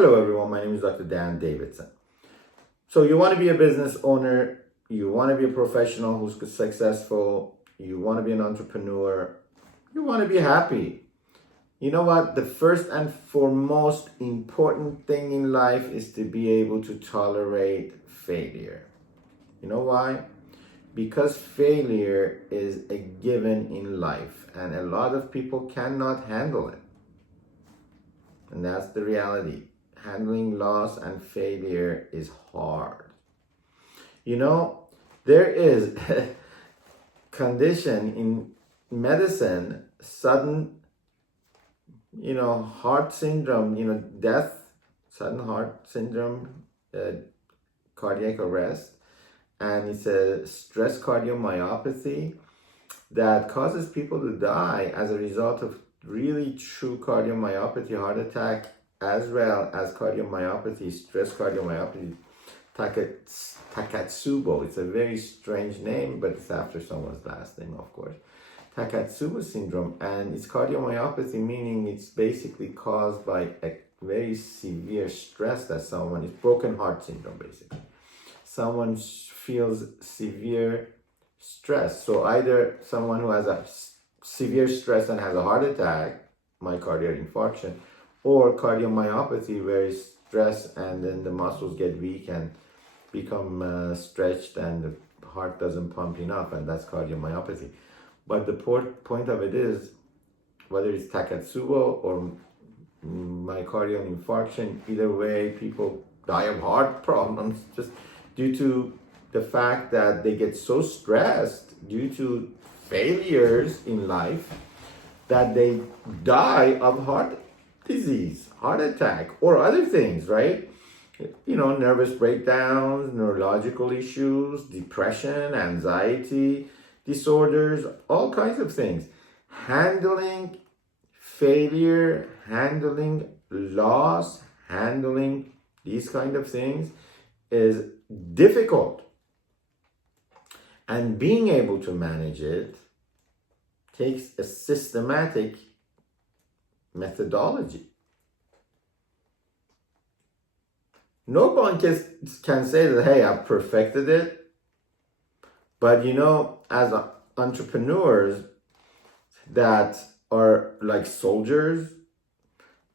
Hello everyone, my name is Dr. Dan Davidson. So you want to be a business owner, you want to be a professional who's successful, you want to be an entrepreneur, you want to be happy. You know what? The first and foremost important thing in life is to be able to tolerate failure. You know why? Because failure is a given in life and a lot of people cannot handle it. And that's the reality. Handling loss and failure is hard. You know, there is a condition in medicine, sudden, heart syndrome, death, sudden heart syndrome, cardiac arrest, and it's a stress cardiomyopathy that causes people to die as a result of really true cardiomyopathy, heart attack, as well as cardiomyopathy, stress cardiomyopathy, Takotsubo. It's a very strange name, but it's after someone's last name, of course. Takotsubo syndrome, and it's cardiomyopathy, meaning it's basically caused by a very severe stress that someone is broken heart syndrome, basically. Someone feels severe stress. So either someone who has a severe stress and has a heart attack, myocardial infarction, or cardiomyopathy where it's stress and then the muscles get weak and become stretched and the heart doesn't pump enough, and that's cardiomyopathy. But the point of it is, whether it's Takotsubo or myocardial infarction, either way, people die of heart problems just due to the fact that they get so stressed due to failures in life that they die of heart disease, heart attack, or other things, right? Nervous breakdowns, neurological issues, depression, anxiety disorders, all kinds of things. Handling failure, handling loss, handling these kind of things is difficult. And being able to manage it takes a systematic methodology. No one can say that, hey, I've perfected it. But as entrepreneurs that are like soldiers,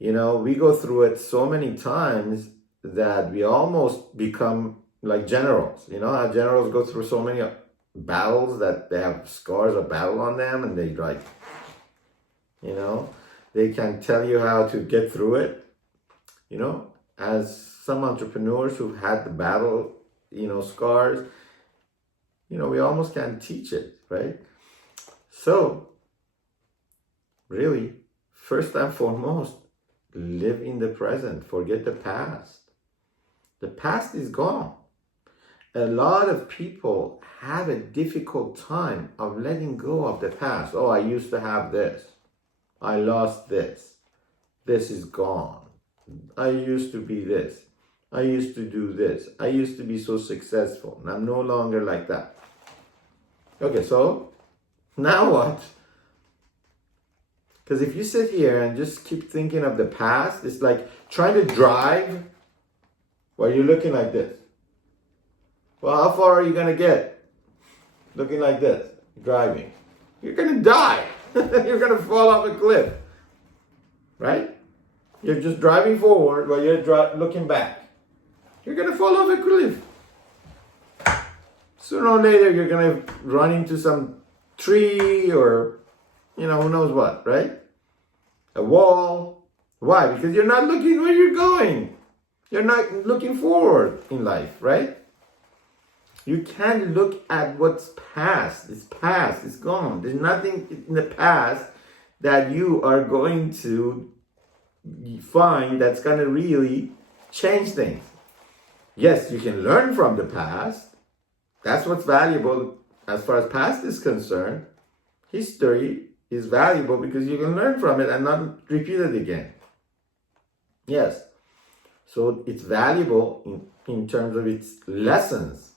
we go through it so many times that we almost become like generals. You know how generals go through so many battles that they have scars of battle on them, and they they can tell you how to get through it. As some entrepreneurs who've had the battle, scars, we almost can't teach it, right? So, really, first and foremost, live in the present. Forget the past. The past is gone. A lot of people have a difficult time of letting go of the past. Oh, I used to have this. I lost this. This is gone. I used to be this. I used to do this. I used to be so successful. And I'm no longer like that. Okay, so now what? Because if you sit here and just keep thinking of the past, it's like trying to drive while you're looking like this. Well, how far are you going to get looking like this, driving? You're going to die. You're going to fall off a cliff, right? You're just driving forward while you're looking back. You're going to fall off a cliff. Sooner or later, you're going to run into some tree or, who knows what, right? A wall. Why? Because you're not looking where you're going. You're not looking forward in life, right? You can't look at what's past. It's past. It's gone. There's nothing in the past that you are going to find that's going to really change things. Yes, you can learn from the past. That's what's valuable as far as past is concerned. History is valuable because you can learn from it and not repeat it again. Yes. So it's valuable in terms of its lessons.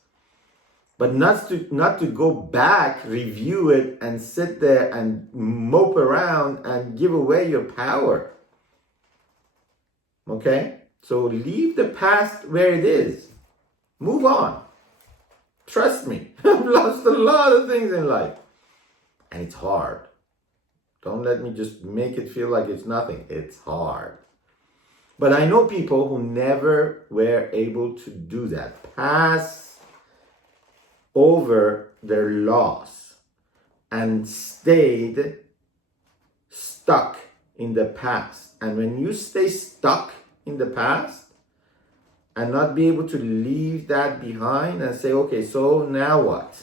But not to go back, review it, and sit there and mope around and give away your power. Okay? So leave the past where it is. Move on. Trust me, I've lost a lot of things in life. And it's hard. Don't let me just make it feel like it's nothing. It's hard. But I know people who never were able to do that. Pass over their loss and stayed stuck in the past. And when you stay stuck in the past and not be able to leave that behind and say, okay, so now what?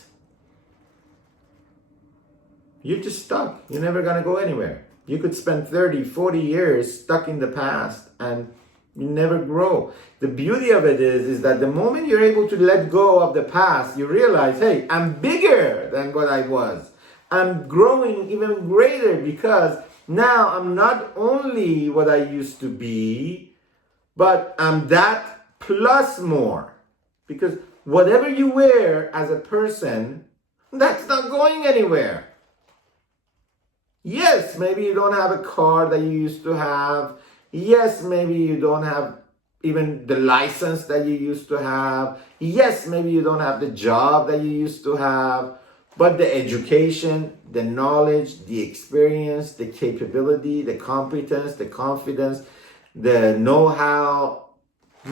You're just stuck. You're never going to go anywhere. You could spend 30, 40 years stuck in the past and you never grow. The beauty of it is that the moment you're able to let go of the past, you realize, hey, I'm bigger than what I was. I'm growing even greater because now I'm not only what I used to be, but I'm that plus more. Because whatever you wear as a person, that's not going anywhere. Yes, maybe you don't have a car that you used to have. Yes, maybe you don't have even the license that you used to have. Yes, maybe you don't have the job that you used to have. But the education, the knowledge, the experience, the capability, the competence, the confidence, the know-how,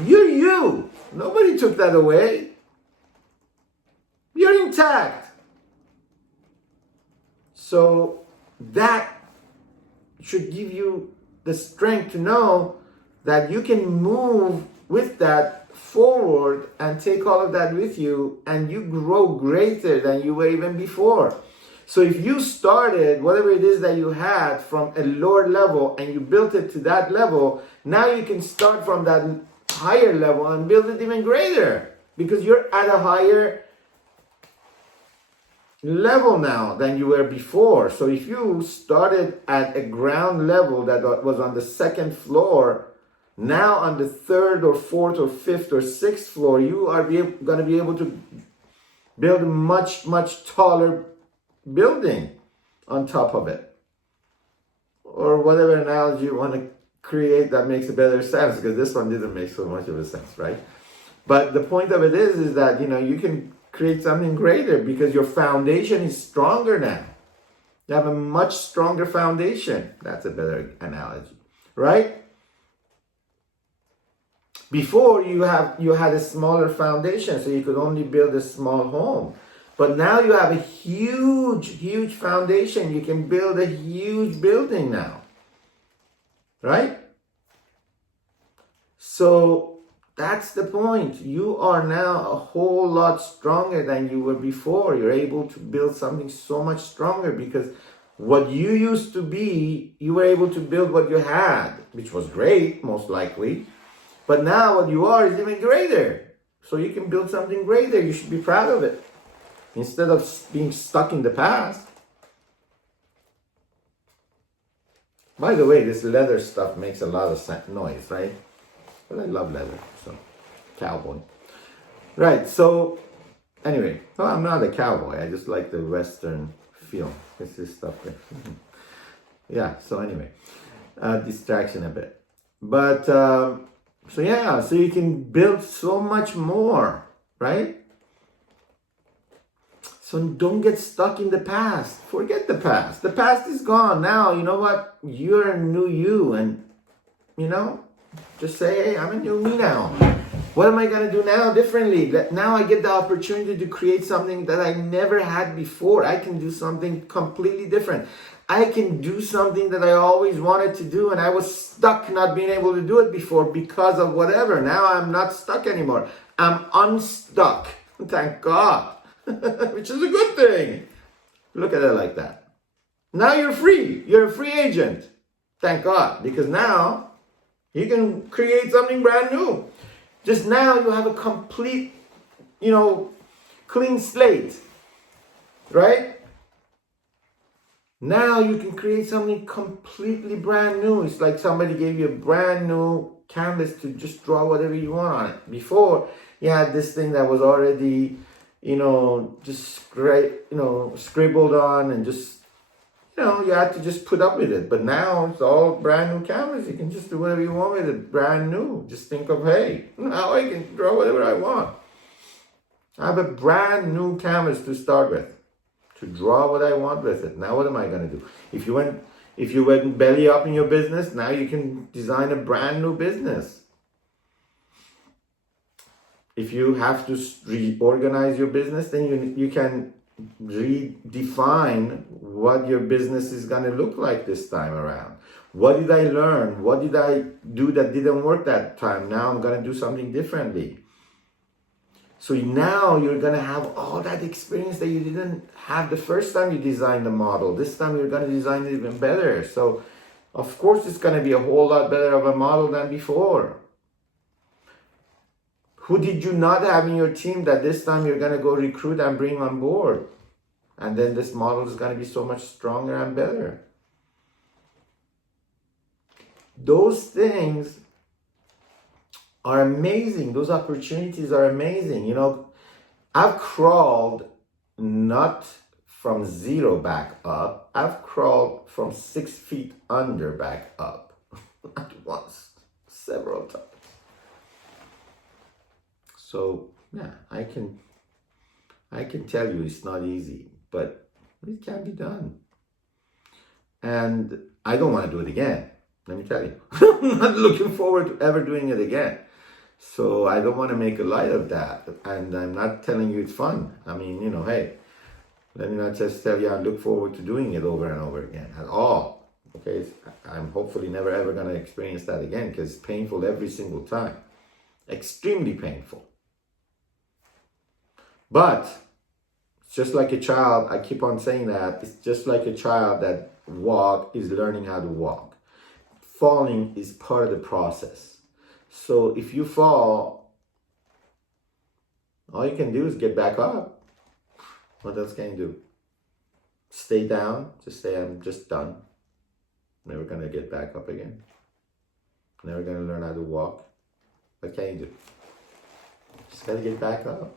you're you. Nobody took that away. You're intact. So that should give you the strength to know that you can move with that forward and take all of that with you, and you grow greater than you were even before. So if you started whatever it is that you had from a lower level and you built it to that level, now you can start from that higher level and build it even greater because you're at a higher level now than you were before. So if you started at a ground level that was on the second floor, now on the third or fourth or fifth or sixth floor, you are going to be able to build a much, much taller building on top of it. Or whatever analogy you want to create that makes a better sense, because this one didn't make so much of a sense, right? But the point of it is that, you can create something greater because your foundation is stronger now. You have a much stronger foundation. That's a better analogy, right? Before you had a smaller foundation, so you could only build a small home. But now you have a huge, huge foundation. You can build a huge building now, right? So that's the point. You are now a whole lot stronger than you were before. You're able to build something so much stronger because what you used to be, you were able to build what you had, which was great, most likely. But now what you are is even greater. So you can build something greater. You should be proud of it instead of being stuck in the past. By the way, this leather stuff makes a lot of noise, right? But I love leather, so cowboy. Right, so anyway, well, I'm not a cowboy. I just like the Western feel. It's this stuff there. Yeah, so anyway, distraction a bit. But, so you can build so much more, right? So don't get stuck in the past. Forget the past. The past is gone. Now, you know what? You're a new you. And, just say, hey, I'm a new me now. What am I going to do now differently? Now I get the opportunity to create something that I never had before. I can do something completely different. I can do something that I always wanted to do, and I was stuck not being able to do it before because of whatever. Now I'm not stuck anymore. I'm unstuck. Thank God. Which is a good thing. Look at it like that. Now you're free. You're a free agent. Thank God. Because now you can create something brand new. Just now you have a complete, clean slate. Right? Now you can create something completely brand new. It's like somebody gave you a brand new canvas to just draw whatever you want on it. Before, you had this thing that was already, just scribbled on and just You had to just put up with it. But now it's all brand new cameras. You can just do whatever you want with it, brand new. Just think of, hey, now I can draw whatever I want. I have a brand new canvas to start with, to draw what I want with it. Now what am I going to do? If you went belly up in your business, now you can design a brand new business. If you have to reorganize your business, then you can redefine what your business is going to look like this time around. What did I learn? What did I do that didn't work that time? Now I'm going to do something differently. So now you're going to have all that experience that you didn't have the first time you designed the model. This time you're going to design it even better. So of course it's going to be a whole lot better of a model than before. Who did you not have in your team that this time you're going to go recruit and bring on board? And then this model is going to be so much stronger and better. Those things are amazing. Those opportunities are amazing. I've crawled not from 0 back up. I've crawled from 6 feet under back up. Not once, several times. So yeah, I can tell you it's not easy, but it can be done. And I don't want to do it again. Let me tell you, I'm not looking forward to ever doing it again. So I don't want to make a light of that. And I'm not telling you it's fun. I mean, hey, let me not just tell you I look forward to doing it over and over again at all. Okay, I'm hopefully never ever going to experience that again because it's painful every single time. Extremely painful. But it's just like a child, I keep on saying that, it's just like a child that is learning how to walk. Falling is part of the process. So if you fall, all you can do is get back up. What else can you do? Stay down, just say I'm just done. Never gonna get back up again. Never gonna learn how to walk. What can you do? Just gotta get back up.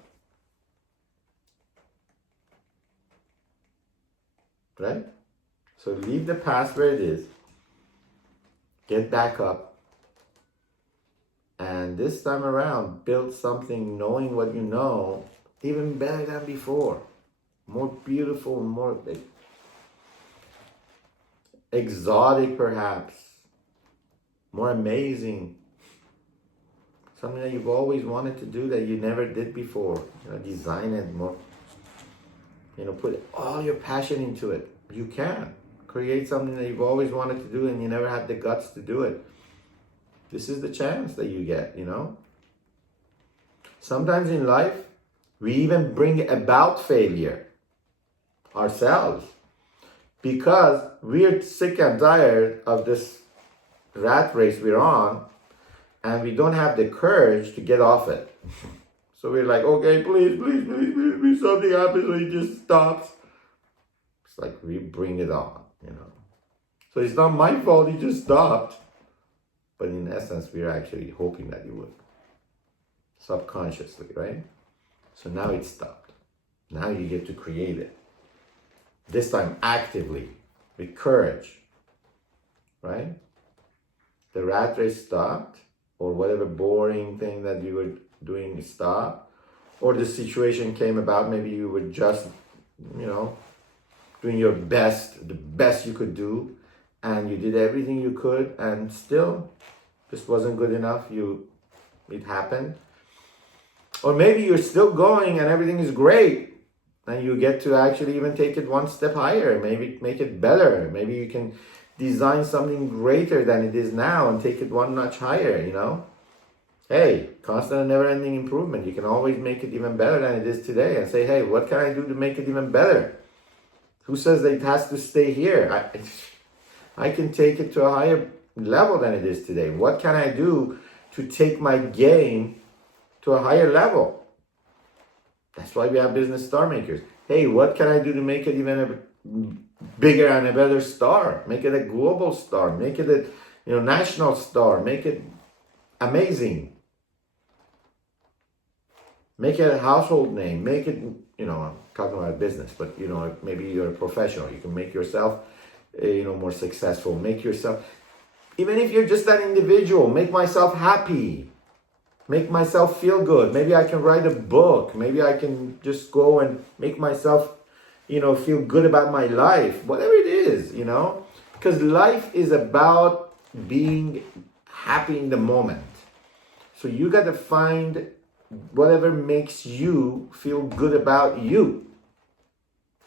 Right? So leave the past where it is. Get back up. And this time around, build something knowing what you know, even better than before. More beautiful, more exotic perhaps. More amazing. Something that you've always wanted to do that you never did before. Design it more. Put all your passion into it. You can. Create something that you've always wanted to do and you never had the guts to do it. This is the chance that you get, Sometimes in life, we even bring about failure ourselves because we're sick and tired of this rat race we're on and we don't have the courage to get off it. So we're like, okay, please, something happens, so he just stops. It's like we bring it on, So it's not my fault, he just stopped. But in essence, we're actually hoping that he would. Subconsciously, right? So now it stopped. Now you get to create it. This time actively, with courage, right? The rat race stopped, or whatever boring thing that you were doing stopped, or the situation came about, maybe you were just, doing your best, the best you could do, and you did everything you could, and still, this wasn't good enough, it happened. Or maybe you're still going and everything is great, and you get to actually even take it one step higher, maybe make it better, maybe you can design something greater than it is now and take it one notch higher, Hey, constant and never-ending improvement. You can always make it even better than it is today and say, hey, what can I do to make it even better? Who says that it has to stay here? I can take it to a higher level than it is today. What can I do to take my game to a higher level? That's why we have business star makers. Hey, what can I do to make it even a bigger and a better star? Make it a global star. Make it a national star. Make it amazing. Make it a household name. Make it, I'm talking about business, but maybe you're a professional. You can make yourself more successful. Make yourself, even if you're just an individual, make myself happy. Make myself feel good. Maybe I can write a book. Maybe I can just go and make myself, feel good about my life. Whatever it is, because life is about being happy in the moment. So you got to find whatever makes you feel good about you.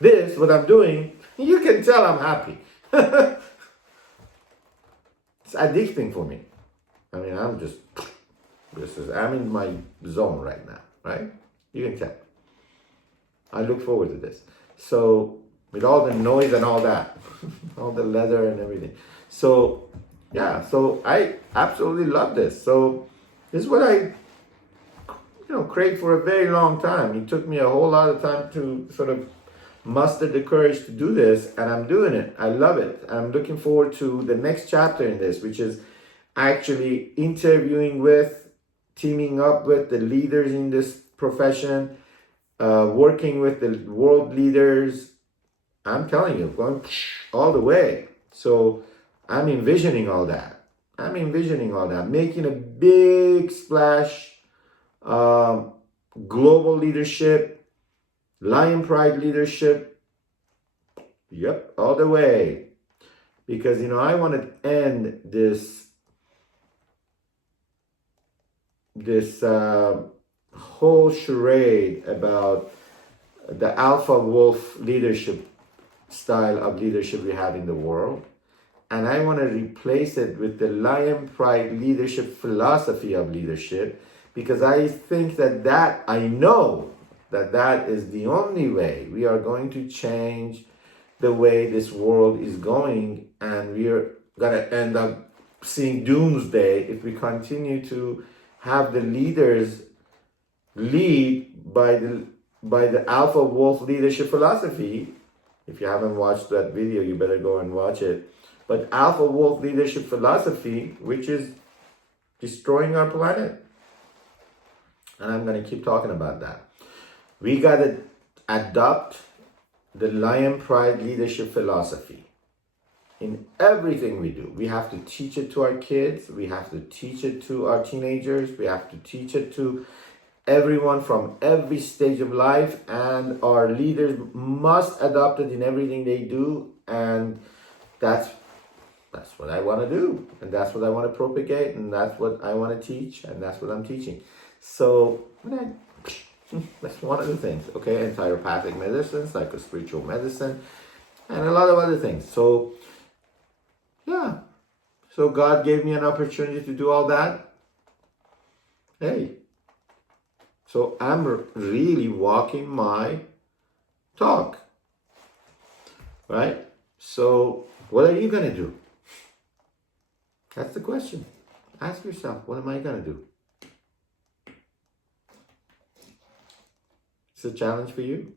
This, what I'm doing, you can tell I'm happy. It's addicting for me. I mean, I'm in my zone right now, right? You can tell. I look forward to this. So, with all the noise and all that, all the leather and everything. So, yeah, so I absolutely love this. So, this is what I, crave for a very long time. It took me a whole lot of time to sort of muster the courage to do this, and I'm doing it. I love it. I'm looking forward to the next chapter in this, which is actually interviewing with, teaming up with the leaders in this profession, working with the world leaders. I'm telling you, going all the way. So I'm envisioning all that. Making a big splash, global leadership, Lion Pride leadership. Yep, all the way. Because, I want to end this whole charade about the alpha wolf leadership style of leadership we have in the world. And I want to replace it with the Lion Pride leadership philosophy of leadership, because I think that I know that is the only way we are going to change the way this world is going, and we are going to end up seeing doomsday if we continue to have the leaders lead by the alpha wolf leadership philosophy. If you haven't watched that video, you better go and watch it. But alpha wolf leadership philosophy, which is destroying our planet. And I'm going to keep talking about that. We got to adopt the Lion Pride leadership philosophy in everything we do. We have to teach it to our kids. We have to teach it to our teenagers. We have to teach it to everyone from every stage of life. And our leaders must adopt it in everything they do. And that's what I want to do. And that's what I want to propagate. And that's what I want to teach. And that's what I'm teaching. So, that's one of the things, okay? Enteropathic medicine, psychospiritual medicine, and a lot of other things. So, yeah. So God gave me an opportunity to do all that. Hey. So I'm really walking my talk. Right? So what are you going to do? That's the question. Ask yourself, what am I going to do? It's a challenge for you.